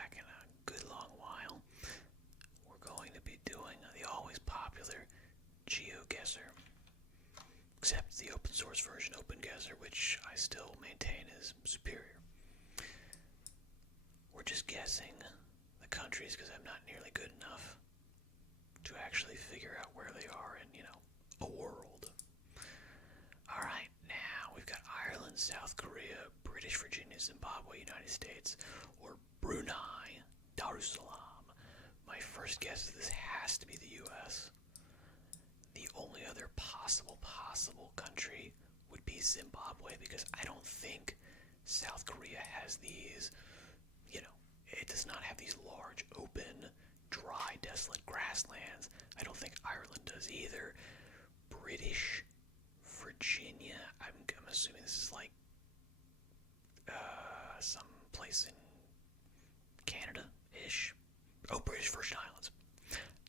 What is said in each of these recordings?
back in a good long while. We're going to be doing the always popular GeoGuessr, except the open source version OpenGuessr, which I still maintain is superior. We're just guessing the countries because I'm not nearly good enough to actually figure out where they are in, a world. Alright, now we've got Ireland, South Korea, British Virginia, Zimbabwe, United States, or Brunei, Darussalam. My first guess is this has to be the US. The only other possible country would be Zimbabwe because I don't think South Korea has these, it does not have these large, open, dry, desolate grasslands. I don't think Ireland does either. British Virginia, I'm assuming this is like some place in Canada-ish. Oh, British Virgin Islands.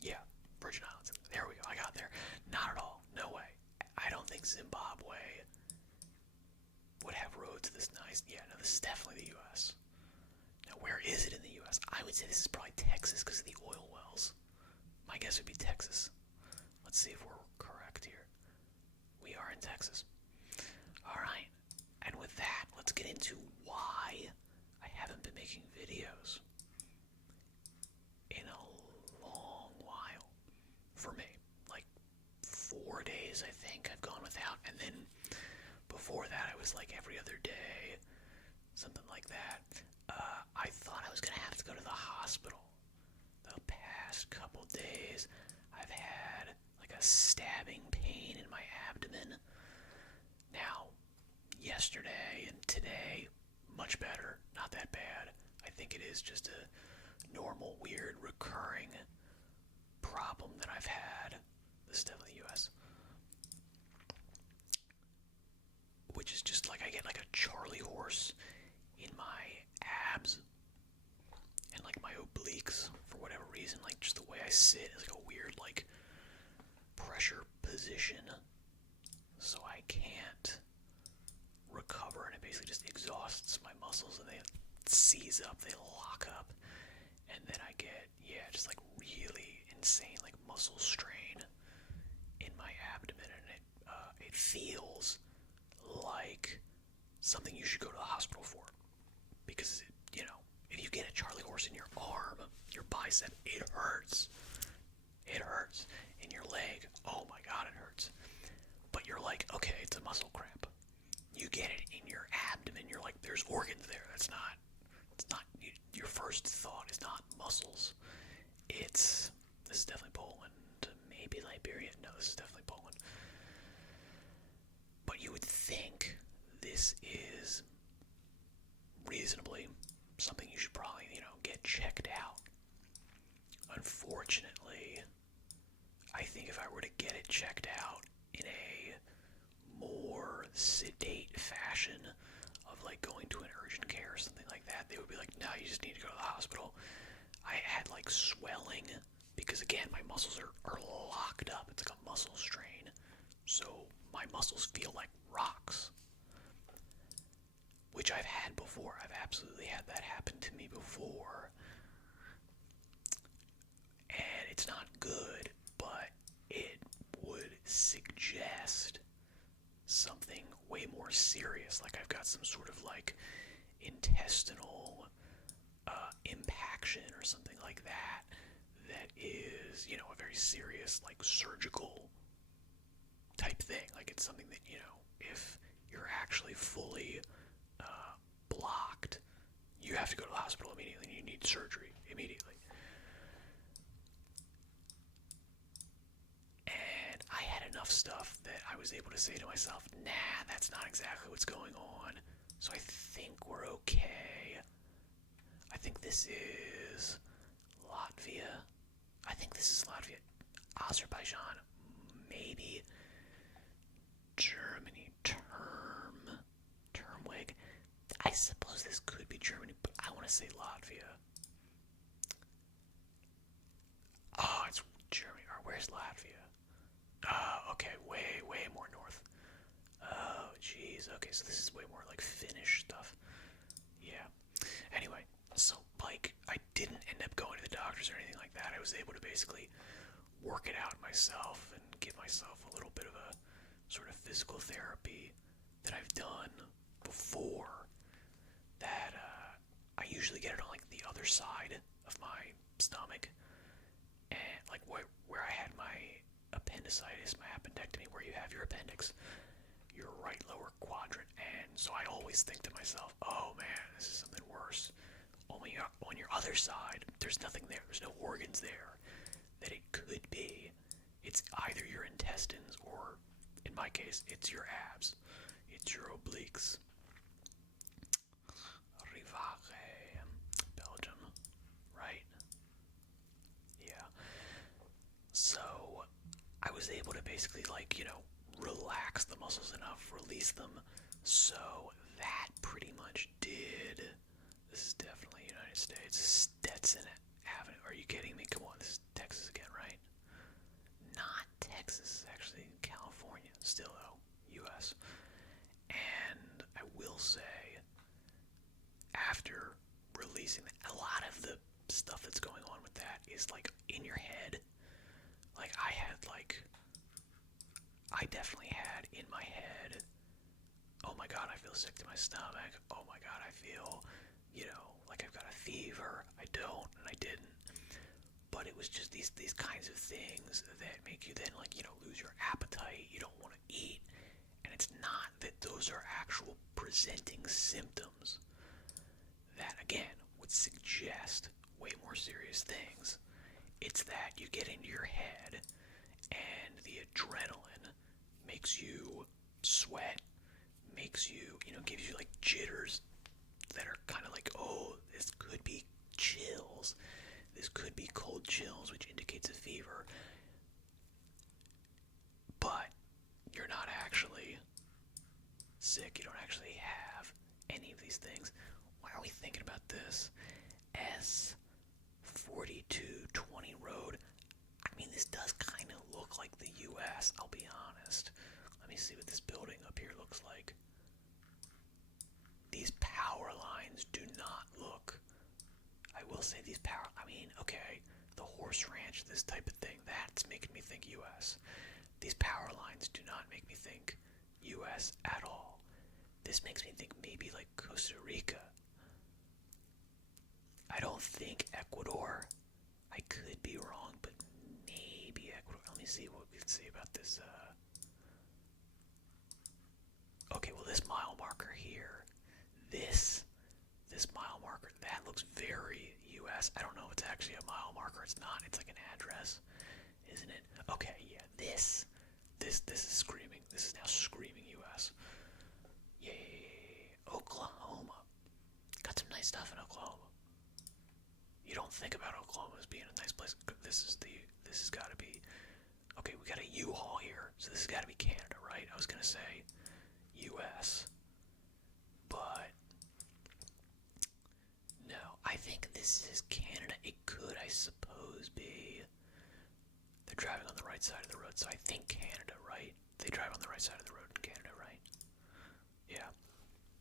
Yeah, Virgin Islands. There we go, I got there. Not at all, no way. I don't think Zimbabwe would have roads this nice. Yeah, no, this is definitely the US. Now, where is it in the US? I would say this is probably Texas because of the oil wells. My guess would be Texas. Let's see if we're correct here. We are in Texas. Alright, and with that, let's get into why I haven't been making videos in a long while. For me, like 4 days, I think I've gone without, and then before that, I was like every other day, something like that. I thought I was gonna have to go to the hospital. The past couple days, I've had like a stabbing pain in my abdomen. Now, yesterday and today, much better, not that bad. I think it is just a normal, weird, recurring problem that I've had. This is definitely the US. Which is just like I get like a Charlie horse in my abs and like my obliques for whatever reason. Like just the way I sit is like a weird like pressure position. So I can't recover, and it basically just exhausts my muscles and they seize up, they lock up, and then I get, just like really insane like muscle strain in my abdomen, and it feels like something you should go to the hospital for, because if you get a Charlie horse in your arm, your bicep, it hurts. It hurts. In your leg, oh my god, it hurts. But you're like, okay, it's a muscle cramp. You get it in your abdomen, you're like, there's organs there. It's not, your first thought is not muscles. This is definitely Poland, maybe Liberia. No, this is definitely Poland. But you would think this is reasonably something you should probably, get checked out. Unfortunately, I think if I were to get it checked out in a more sedate fashion of like going to an urgent care or something like that, they would be like, no, you just need to go to the hospital. I had like swelling because again, my muscles are locked up. It's like a muscle strain. So my muscles feel like rocks, which I've had before. I've absolutely had that happen to me before. And it's not good, but it would suggest something way more serious. Like I've got some sort of like intestinal impaction or something like that is, a very serious like surgical type thing. Like it's something that, if you're actually fully blocked, you have to go to the hospital immediately and you need surgery immediately. And I had enough stuff that I was able to say to myself, nah, that's not exactly what's going on. So I think we're okay. I think this is Latvia. I think this is Latvia. Azerbaijan, maybe. Germany, Termweg. I suppose this could be Germany, but I want to say Latvia. Oh, it's Germany. Or where's Latvia? Okay, way more north. Oh, jeez. Okay, so this is way more like Finnish stuff. Yeah. Anyway, so like I was able to basically work it out myself and give myself a little bit of a sort of physical therapy that I've done before. That I usually get it on like the other side of my stomach, and like where I had my appendicitis, my appendectomy, where you have your appendix, your right lower quadrant. And so I always think to myself, oh man, this is something worse. Only on your other side, there's nothing there. There's no organs there that it could be. It's either your intestines or, in my case, it's your abs. It's your obliques. Rivage, Belgium, right? Yeah. So I was able to basically, like, relax the muscles enough, release them. So that pretty much did. This is definitely United States. Stetson Avenue. Are you kidding me? Come on, this is Texas again, right? Not Texas, actually, California. Still though, U.S. And I will say, after releasing that, a lot of the stuff that's going on with that is like in your head. Like I definitely had in my head, oh my god, I feel sick to my stomach. Oh my god, I feel, like I've got a fever. I don't, and I didn't. But it was just these kinds of things that make you then, like, lose your appetite. You don't want to eat. And it's not that those are actual presenting symptoms that, again, would suggest way more serious things. It's that you get into your head and the adrenaline makes you sweat, makes you, gives you like jitters that are kind of like, oh, this could be chills. This could be cold chills, which indicates a fever. But you're not actually sick. You don't actually have any of these things. Why are we thinking about this? S4220 road. I mean, this does kind of look like the U.S., I'll be honest. Let me see what this building up here looks like. These power lines do not look... I will say these power... I mean, okay, the horse ranch, this type of thing, that's making me think U.S. These power lines do not make me think U.S. at all. This makes me think maybe like Costa Rica. I don't think Ecuador. I could be wrong, but maybe Ecuador. Let me see what we can see about this. Okay, well, this mile marker here, this mile marker, that looks very U.S. I don't know if it's actually a mile marker. It's not. It's like an address, isn't it? Okay, yeah, this is screaming. This is now screaming U.S. Yay, Oklahoma. Got some nice stuff in Oklahoma. You don't think about Oklahoma as being a nice place. This has got to be... Okay, we got a U-Haul here, so this has got to be Canada, right? I was going to say U.S., but no, I think this is Canada. It could, I suppose, be... They're driving on the right side of the road, so I think Canada, right? They drive on the right side of the road in Canada, right? Yeah,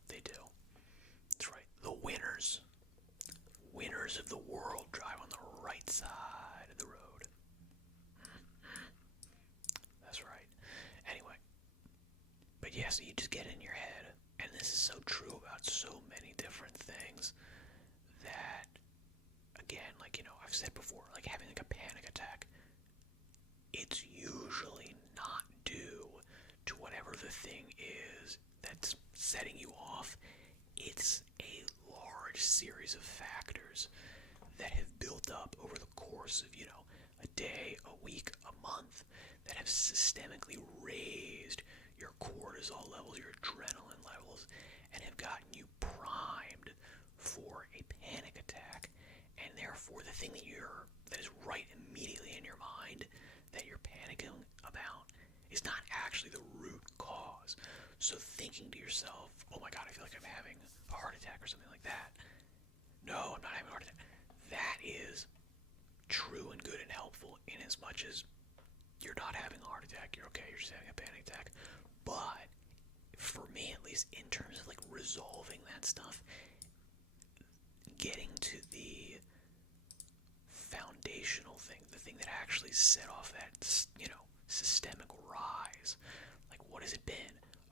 they do. That's right. The winners of the world drive on the right side of the road. That's right. Anyway, but yeah, so you just get in your head, and this is so true about so many different things that, again, like, I've said before, like having like a panic attack, it's usually not due to whatever the thing is that's setting you off. It's a large series of factors that have built up over the course of, a day, a week, a month, that have systemically raised your cortisol levels, your adrenaline levels, and have gotten you primed for a panic attack. And therefore, the thing that is right immediately in your mind that you're panicking about is not actually the root cause. So thinking to yourself, oh my god, I feel like I'm having a heart attack or something like that. No, I'm not having a heart attack. That is true and good and helpful in as much as you're not having a heart attack, you're okay, you're just having a panic attack. But for me, at least, in terms of like resolving that stuff, getting to the foundational thing, thing that actually set off that, systemic rise? Like, what has it been?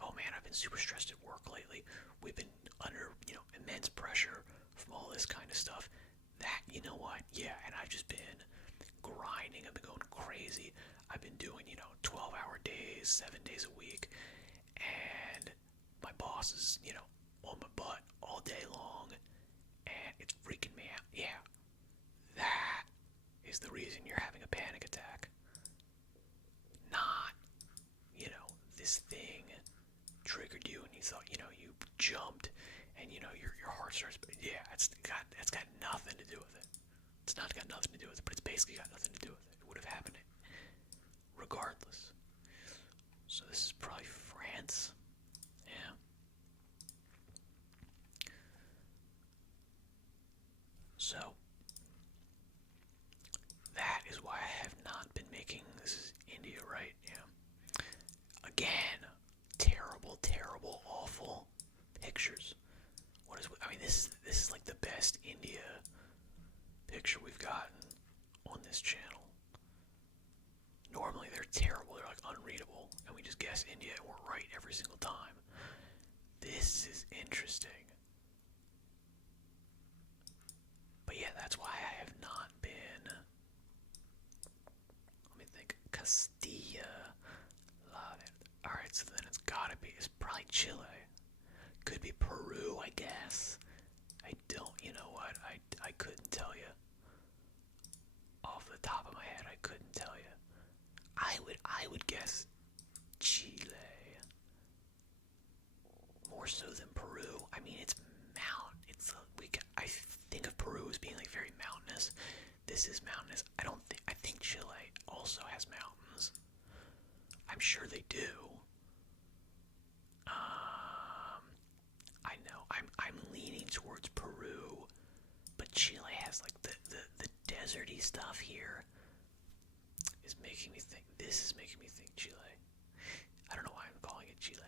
Oh man, I've been super stressed at work lately. We've been under, immense pressure from all this kind of stuff. That, you know what? Yeah, and I've just been grinding. I've been going crazy. I've been doing, 12-hour days, 7 days a week. And my boss is, on my butt all day long. And it's freaking me out. Yeah, that is the reason you're having a panic attack. Not, this thing triggered you and you thought, you jumped and, your heart starts. Yeah, it's got nothing to do with it. It's not got nothing to do with it, but it's basically got nothing to do with it. It would have happened regardless. So this is probably France. Yeah. So that is why I have not been making, this is India, right? Yeah. Again, terrible, awful pictures. This is like the best India picture we've gotten on this channel. Normally they're terrible, they're like unreadable, and we just guess India and we're right every single time. This is interesting. But yeah, that's why I have not been. Let me think. Castilla. Alright, so then it's gotta be. It's probably Chile. Could be Peru, I guess. I don't, you know what? I couldn't tell you. Off the top of my head, I couldn't tell you. I would guess Chile. More so than Peru. I mean, it's I think of Peru as being like very mountainous. This is mountainous. I think Chile also has mountains. I'm sure they do. I know. I'm leaning towards Peru, but Chile has like the deserty stuff here. Is making me think. This is making me think Chile. I don't know why I'm calling it Chile.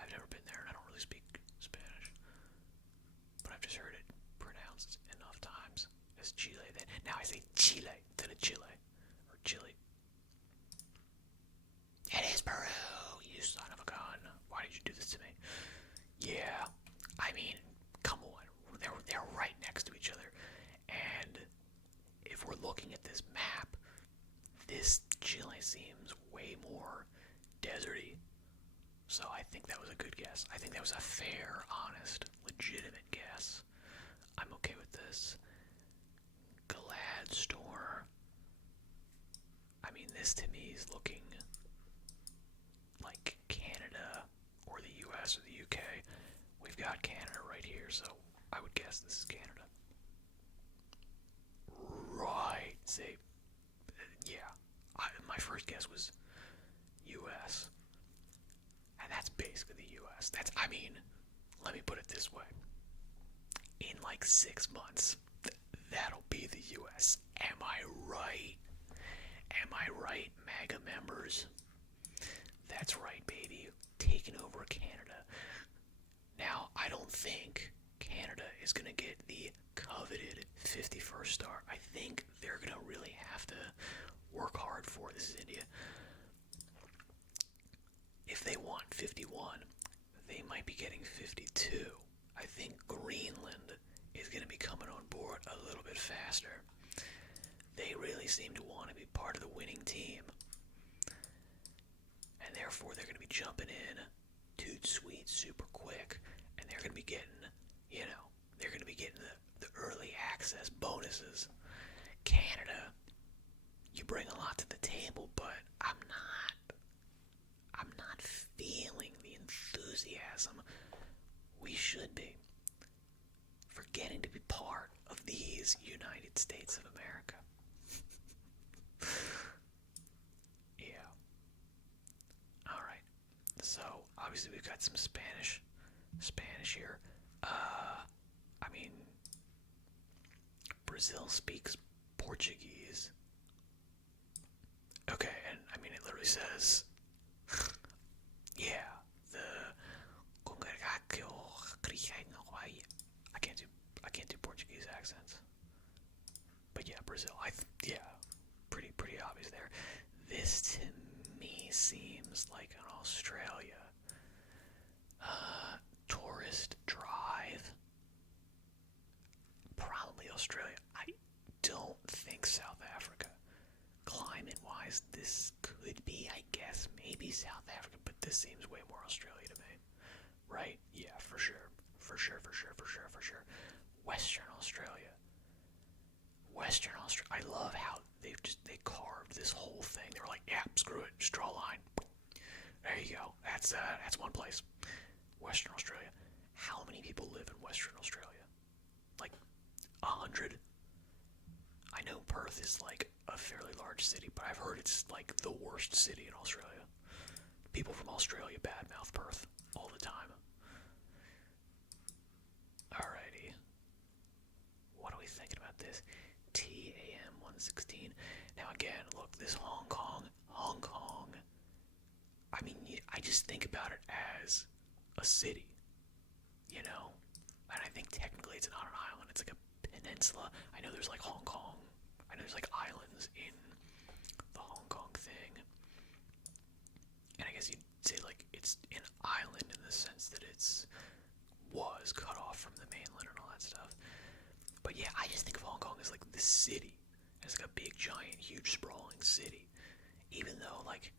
I've never been there and I don't really speak Spanish. But I've just heard it pronounced enough times as Chile. Now I say Chile instead of Chile. Or Chile. It is Peru, you son of a gun. Why did you do this to me? Yeah. I mean, come on. They're right next to each other. And if we're looking at this map, this Chile seems way more deserty. So I think that was a good guess. I think that was a fair, honest, legitimate guess. I'm okay with this. Gladstorm. I mean, this to me is looking like Canada or the US or the UK. We've got Canada right here, so I would guess this is Canada. Right. Say, yeah. My first guess was US. And that's basically the US. Let me put it this way. In like 6 months, that'll be the US. Am I right? Am I right, MAGA members? That's right, baby. Taking over Canada. Now, I don't think Canada is going to get the coveted 51st star. I think they're going to really have to work hard for this. Is India. If they want 51, they might be getting 52. I think Greenland is going to be coming on board a little bit faster. They really seem to want to be part of the winning team. And therefore they're going to be jumping in toot sweet super quick. And they're going to be getting, they're going to be getting the early access bonuses. Canada, you bring a lot to the table, but I'm not feeling the enthusiasm we should be for getting to be part of these United States of America. Yeah. Alright. So, obviously we've got some Spanish here. Brazil speaks Portuguese. Okay, and it literally says, yeah, I can't do Portuguese accents. But yeah, Brazil. pretty obvious there. This to me seems like an Australia. Tourist drive. Probably Australia. I don't think South Africa. Climate-wise, this could be, I guess, maybe South Africa, but this seems way more Australia to me. Right? Yeah, for sure. For sure, for sure, for sure, for sure. Western Australia. Western Australia. I love how they carved this whole thing. They were like, yeah, screw it, just draw a line. There you go. That's one place. Western Australia. How many people live in Western Australia? Like 100. I know Perth is like a fairly large city, but I've heard it's like the worst city in Australia. People from Australia badmouth Perth all the time. Alrighty. What are we thinking about this? TAM 116. Now again, look, this Hong Kong. I mean, I just think about it as a city, you know? And I think technically it's not an island, it's like a peninsula. I know there's like Hong Kong. I know there's like islands in the Hong Kong thing. And I guess you'd say like it's an island in the sense that was cut off from the mainland and all that stuff. But yeah, I just think of Hong Kong as like the city. As like a big, giant, huge, sprawling city. Even though like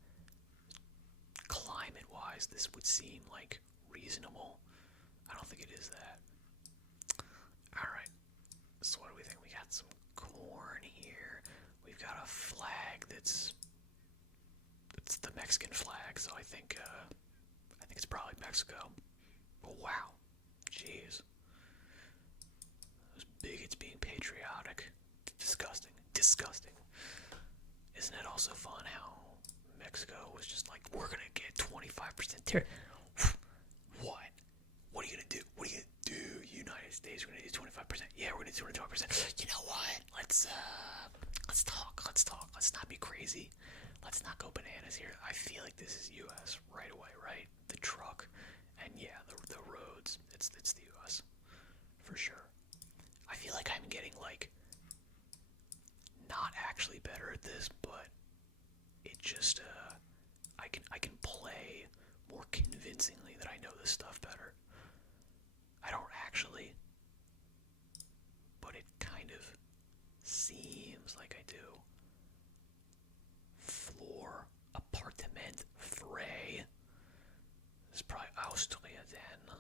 climate-wise this would seem like reasonable, I don't think it is that. Alright, so what do we think? We got some corn here. We've got a flag it's the Mexican flag, so I think it's probably Mexico. But wow. Jeez. Those bigots being patriotic. Disgusting. Disgusting. Isn't it also fun how Mexico was just like, we're gonna get 25% tariff. What? What are you gonna do? What are you gonna do? United States, we're gonna do 25%. Yeah, we're gonna do 25%. You know what? Let's talk. Let's not be crazy. Let's not go bananas here. I feel like this is US right away, right? The truck, and yeah, the roads. It's the US for sure. I feel like I'm getting like not actually better at this, but it just I can play more convincingly that I know this stuff better. I don't actually, but it kind of seems like I do. Floor, appartement, fray. This is probably Austria then.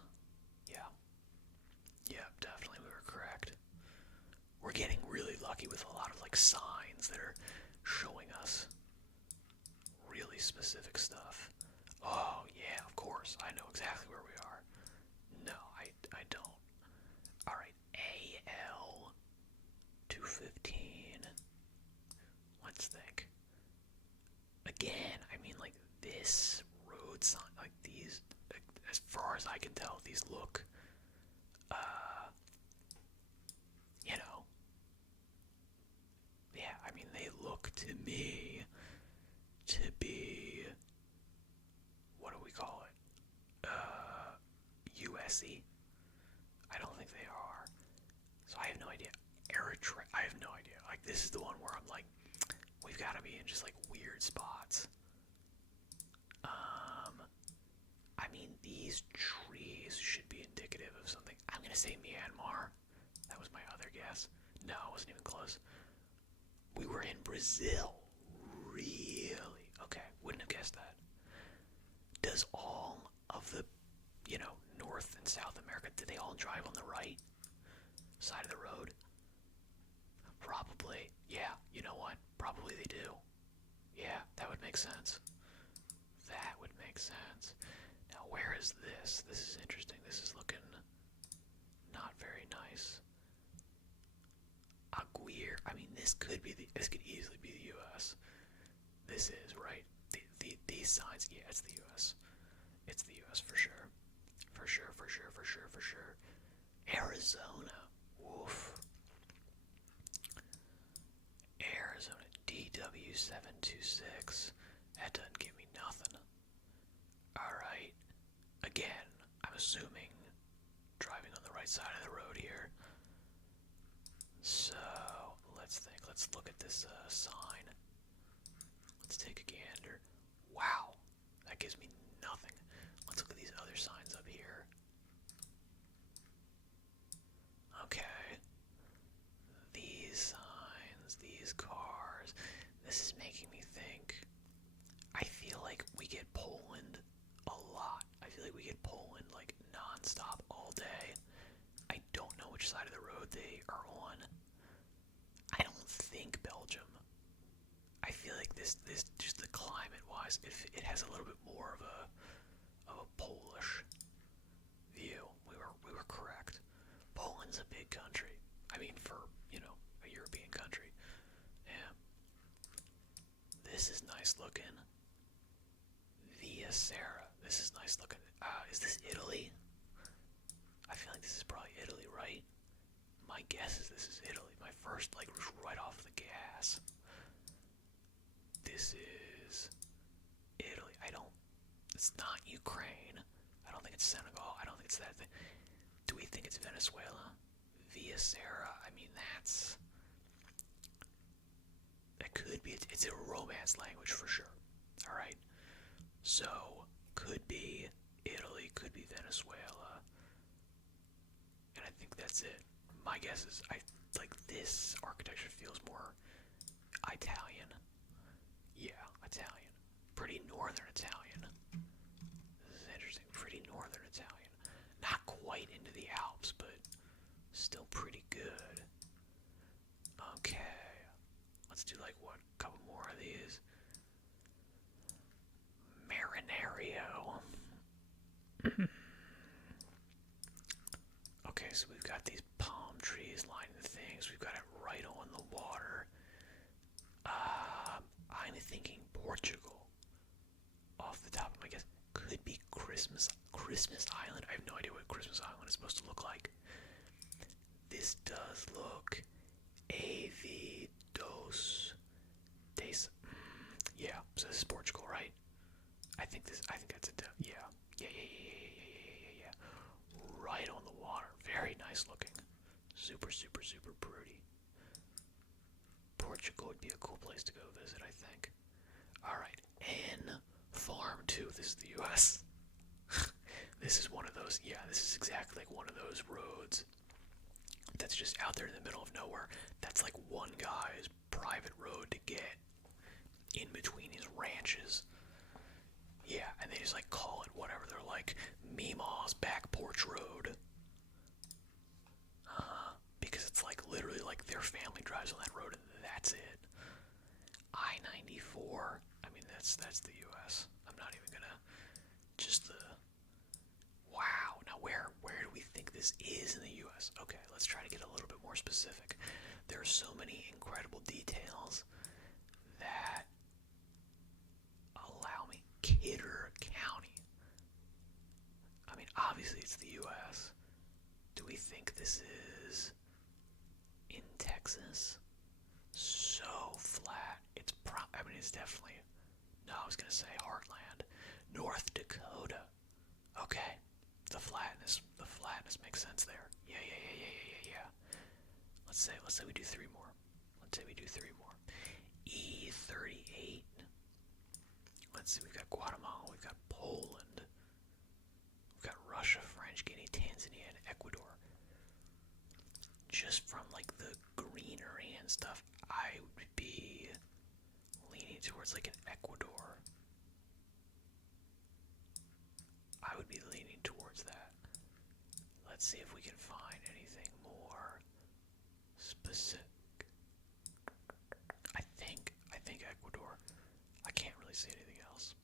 Yeah, definitely we were correct. We're getting really lucky with a lot of like signs that are showing us really specific stuff. Oh yeah, of course, I know exactly where we are. No, I don't. Alright, AL 215. Let's think. Again, I mean like this road sign, like these, as far as I can tell, these look you know, yeah, I mean, they look to me to be, what do we call it? USC? I don't think they are. So I have no idea. Eritrea, I have no idea. Like, this is the one where I'm like, we've got to be in just like weird spots. I mean, these trees should be indicative of something. I'm gonna say Myanmar. That was my other guess. No, it wasn't even close. We were in Brazil. Really? Okay, wouldn't have guessed that. Does all of the, North and South America, do they all drive on the right side of the road? Probably. Yeah, you know what? Probably they do. Yeah, that would make sense. That would make sense. Now, where is this? This is interesting. This is looking not very nice. Aguirre. I mean, this could easily be the U.S. This is, right? These signs, yeah, it's the U.S. It's the U.S. for sure. For sure. Arizona. Woof. Arizona DW726. That doesn't give me nothing. Alright. Again, I'm assuming driving on the right side of the road here. So, let's think. Let's look at this sign. This is making me think. I feel like we get Poland a lot. I feel like we get Poland like non-stop all day. I don't know which side of the road they are on. I don't think Belgium. I feel like this just the climate wise, if it has a little bit more of a Polish view. We were correct. Poland's a big country. I mean, for a European country. Yeah. This is nice looking. Via Serra. This is nice looking. Is this Italy? I feel like this is probably Italy, right? My guess is this is Italy. My first, like, right off the gas. This is Italy. It's not Ukraine. I don't think it's Senegal. I don't think it's that thing. Do we think it's Venezuela? Via Serra. I mean, that could be. It's a Romance language for sure. All right. So could be Italy, could be Venezuela, and I think that's it. My guess is I like this architecture feels more Italian. Yeah, Italian. Pretty northern Italian. This is interesting. Pretty northern Italian. Not quite into the Alps, but still pretty good. Okay. Let's do like what? A couple more of these. Marinario. Okay, so we've got these palm trees lining the things. We've got it right on the water. I'm thinking Portugal. Off the top of my guess, could be Christmas Island. I have no idea what Christmas Island is supposed to look like. This does look AV dos days. Yeah, so this is Portugal, right? I think that's a yeah. Yeah. Right on the water. Very nice looking. Super, super, super pretty. Portugal would be a cool place to go visit, I think. Alright, N Farm 2. This is the US. This is one of those, yeah, this is exactly like one of those roads that's just out there in the middle of nowhere. That's like one guy's private road to get in between his ranches. Yeah, and they just like call it whatever. They're like Meemaw's back porch road. Because it's like literally like their family drives on that road and that's it. I-94. I mean that's the US. I'm not even gonna just the wow. Now where do we think this is in the US? Okay, let's try to get a little bit more specific. There are so many incredible details that allow me. Kidder County. I mean, obviously it's the US. Do we think this is in Texas? So flat. I mean, it's definitely. No, I was gonna say Heartland. North Dakota. Okay. The flatness makes sense there. Yeah. Let's say we do three more. E38. Let's see, we've got Guatemala, we've got Poland, we've got Russia, French Guinea, Tanzania, and Ecuador. Just from like the greenery and stuff, I would be leaning towards like an Ecuador. I would be leaning towards that. Let's see if we can find anything more specific. I think Ecuador. I can't really see anything else.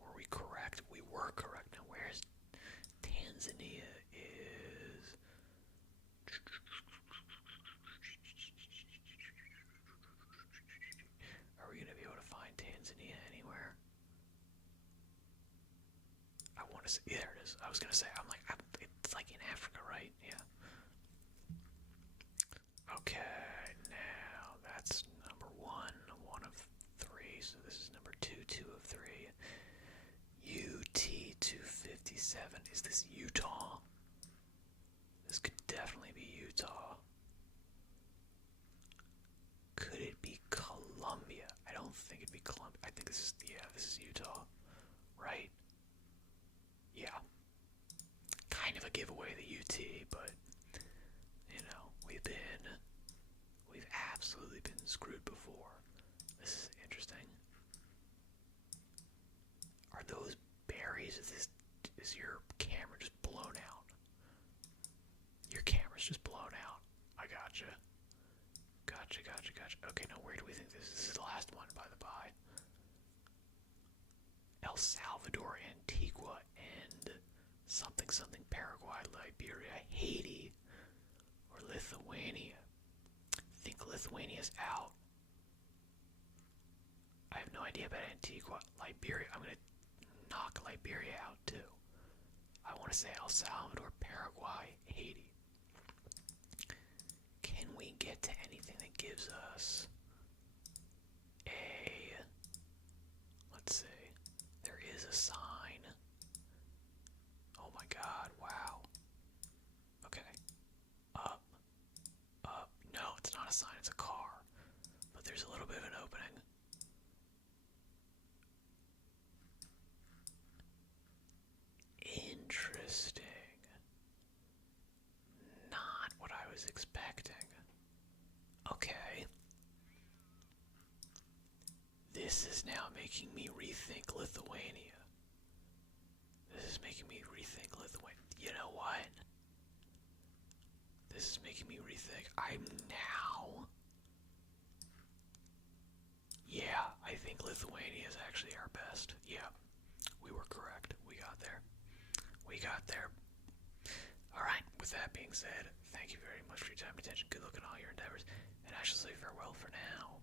Were we correct? We were correct. Now where's Tanzania is? Are we gonna be able to find Tanzania anywhere? I want to say, there it is. I was gonna say, it's like in Africa, right? Yeah. Okay, now that's number one of three. So this is number two of three. UT-257. Is this Utah? This could definitely be Utah. Could it be Colombia? I don't think it'd be Colombia. I think this is Utah, right? Yeah. Kind of a giveaway, the UT, but we've absolutely been just blown out. I gotcha. Gotcha, gotcha, gotcha. Okay, now where do we think this is? This is the last one, by the by. El Salvador, Antigua, and something something Paraguay, Liberia, Haiti, or Lithuania. I think Lithuania's out. I have no idea about Antigua. Liberia, I'm gonna knock Liberia out too. I want to say El Salvador, Paraguay, Haiti. Can we get to anything that gives us a... Let's see. There is a sign. Oh my god, wow. Okay. Up. Up. No, it's not a sign, it's a car. But there's a little bit of an opening. Interesting. Not what I was expecting. Okay. This is now making me rethink Lithuania. This is making me rethink Lithuania. You know what? This is making me rethink. I'm now... Yeah, I think Lithuania is actually our best. Yeah, we were correct. We got there. We got there. Alright, with that being said, thank you very much for your time and attention. Good luck in all your endeavors.